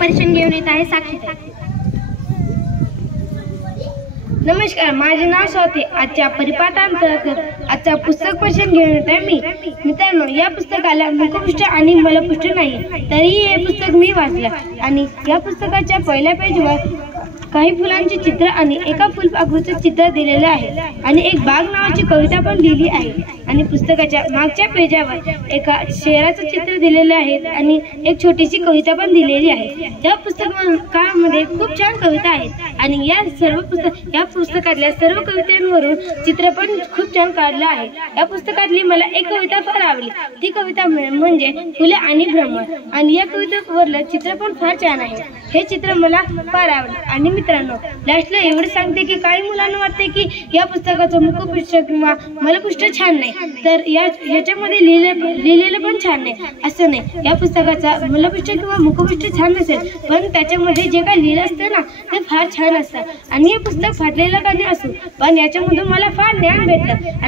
परिचय घेऊन येत आहे साक्षीताई। नमस्कार, माझे नाव स्वाती। आजच्या परिपाठांतर्गत आजचा पुस्तक परिचय घेऊन येत आहे मी। मित्रांनो, या पुस्तकाला मुखपृष्ठ आणि मलपृष्ठ नाही, तरीही हे पुस्तक मी वाचलं आणि या पुस्तकाच्या पहिल्या पेजवर काही फुलांचे चित्र आणि एका फुलपाखरूचे चित्र दिलेले आहे आणि एक बाग नावाची कविता पण लिहिली आहे आणि पुस्तकाच्या मागच्या पेजावर एका शेराचे चित्र दिलेले आहे आणि एक छोटीशी कविता पण दिलेली आहे। या पुस्तकामध्ये खूप छान कविता आहेत आणि या पुस्तकातल्या सर्व कवितांवरून चित्र पण खूप छान काढलं आहे। या पुस्तकातली मला एक कविता फार आवडली, ती कविता म्हणजे फुले आणि भ्रमर आणि या कवितेवरलं चित्र पण फार छान आहे। हे चित्र मला फार आवडले आणि मित्रांनो, लास्टला एवढं सांगते की काही मुलांना वाटते की या पुस्तकाचं मुखपृष्ठ किंवा मलपृष्ठ छान नाही, तर याच्यामध्ये लिहिलेलं पण छान नाही असं नाही। या पुस्तकाचा मलपृष्ठ किंवा मुखपृष्ठ छान नसेल, पण त्याच्यामध्ये जे काही लिहिलं असतं ना ते फार छान असतं आणि हे पुस्तक फाटलेलं का नाही असो, पण याच्यामधून मला फार ज्ञान भेटलं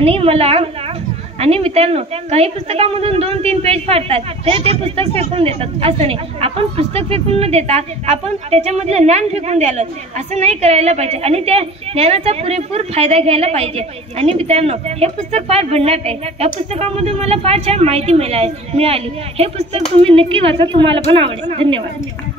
आणि मित्रांनो, काही पुस्तकामधून 2-3 पेज फाटतात तर ते पुस्तक फेकून देतात असं नाही। आपण पुस्तक फेकून न देता आपण त्याच्यामधलं ज्ञान फेकून द्यायला असं नाही करायला पाहिजे आणि त्या ज्ञानाचा पुरेपूर फायदा घ्यायला पाहिजे। आणि मित्रांनो, हे पुस्तक फार भन्नाट आहे। या पुस्तकामधून मला फार छान माहिती मिळाली। हे पुस्तक तुम्ही नक्की वाचा, तुम्हाला पण आवडेल। धन्यवाद।